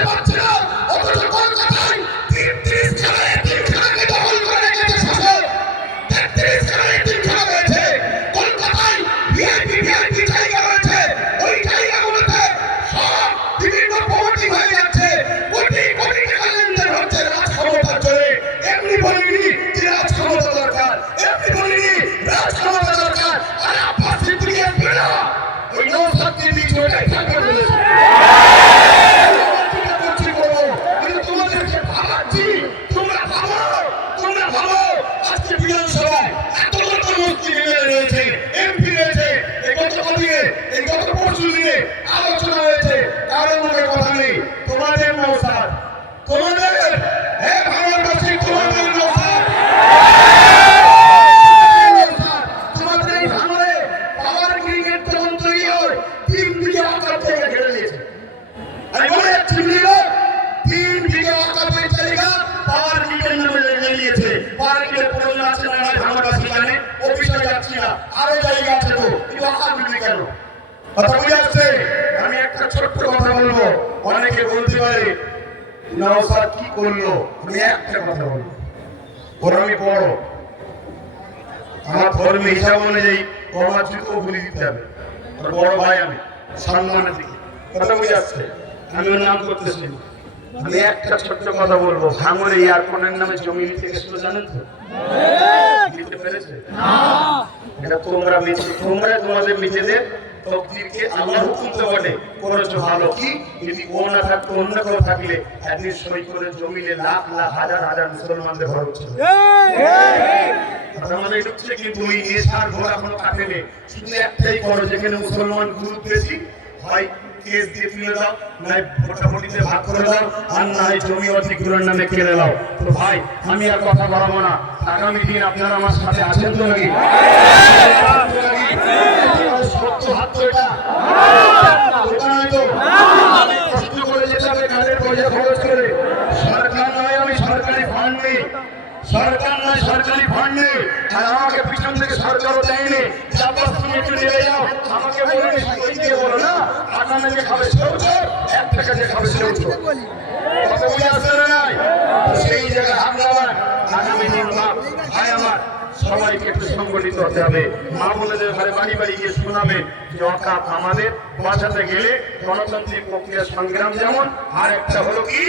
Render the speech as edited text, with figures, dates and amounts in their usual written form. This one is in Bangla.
করতে পারছে না, অথচ কলকাতায় ৩৩ খানায় ৩ খানাকে দখল করে রেখেছে শাসক। ৩৩ খানায় ৩ খানা রয়েছে। কলকাতায় ভিআইপি জায়গা রয়েছে, ওই জায়গাগুলোতে সব বিভিন্ন প্রমোটিং হয়ে যাচ্ছে, কোটি কোটি টাকা লেনদেন হচ্ছে রাজ ক্ষমতার জোরে। এমনি বলিনি যে রাজ ক্ষমতা দরকার, এমনি বলিনি রাজ ক্ষমতা দরকার। আর আব্বাস সিদ্দিকী এমপিরা ওই নৌসাদকে দিয়েছে, ওটাই থাকবে বলেছে। তোমাদেরকে ভাবাচ্ছি, তোমরা ভাবো আজকে বিধানসভায় এত কত মন্ত্রী রয়েছে, এমপি রয়েছে, এই গত পরশু দিনে আলোচনা হয়েছে, কারোর মনে কথা নেই। তোমাদের নৌসাদ, তোমাদের ভারতবাসী, তোমাদের নৌসাদ, তোমাদের এই ভাঙড়ে পাওয়ার গ্রিডের তখন তৈরি হয় 3 বিঘা আকার জায়গা ঘেরে নিয়েছে। আমি বলে যাচ্ছি 3 বিঘা আকারের জায়গা পাওয়ার গ্রিডের নামে লেগে নিয়েছে। পাওয়ার গ্রিডের প্রয়োজন আছে না নাই ভাঙড়বাসী জানে, অফিসে যাচ্ছি না, আরো জায়গা আছে তো, কিন্তু আকার মিলবে কেন? কথা বুঝে আসছে? আমি একটা ছোট্ট কথা বলবো, অনেকে বলতে পারে নওশাদ কি করলো, আমি একটা কথা বলবো, ওর আমি বড়, আমার ধর্মে হিসাব অনুযায়ী আমার জুতো ভুলে দিতে হবে, ওর বড় ভাই আমি, সম্মানের দিকে। কথা বুঝে আসছে? আমি ওর নাম করতেছি না। আমি একটা ছোট্ট কথা বলবো, ভাঙড়ে এয়ারপোর্টের নামে জমি নিতে গেছিল, জানেন তো? দিতে পেরেছে? এটা তোমরা তোমাদের নিজেদের তকদিরকে আল্লাহ হুকুম তো বটে করেছো ভালো, কি যদি ও না থাকতো অন্য কেউ থাকলে একদিন সই করে জমিলে লাখ লাখ হাজার হাজার মুসলমানদের ঘর হচ্ছে। আমাদের ঢুকছে কিন্তু ওই নেশার ঘোড়া এখনো কাটেনি। শুধু একটাই করো, যেখানে মুসলমান গ্রুপ বেশি হয় কেস দিয়ে তুলে দাও, নাই ভোটাভুটিতে ভাগ করে দাও, আর না হয় জমি অধিগ্রহণের নামে কেড়ে দাও। তো ভাই আমি আর কথা বলবো না, আগামী দিন আপনারা আমার সাথে আছেন তো নাকি? সত্য হাত তো এটা কষ্ট করে যেতে হবে, কাজের পয়সা খরচ করে। সরকার নয়, আমি সরকারি ফান্ড নেই, সরকার নয় সরকারি ফান্ড নেই, আর আমাকে পিছন থেকে সরকারও দেয়নি। চাপাস তুমি একটু নিয়ে যাও, আমাকে বলে দিয়ে বলো না, টাকা মেরে খাবে সেউছো, 1 টাকা দিয়ে খাবে সেউছো। কত বুঝে আসে না নাই? সেই জায়গায় হামলা আগামী দিন ভাই আমার সবাইকে একটু সংগঠিত হতে হবে। মা বোনেদের ঘরে বাড়ি বাড়ি গিয়ে শোনাবে যে অকাপ আমাদের বাঁচাতে গেলে গণতান্ত্রিক প্রক্রিয়া সংগ্রাম যেমন, আর একটা হলো কি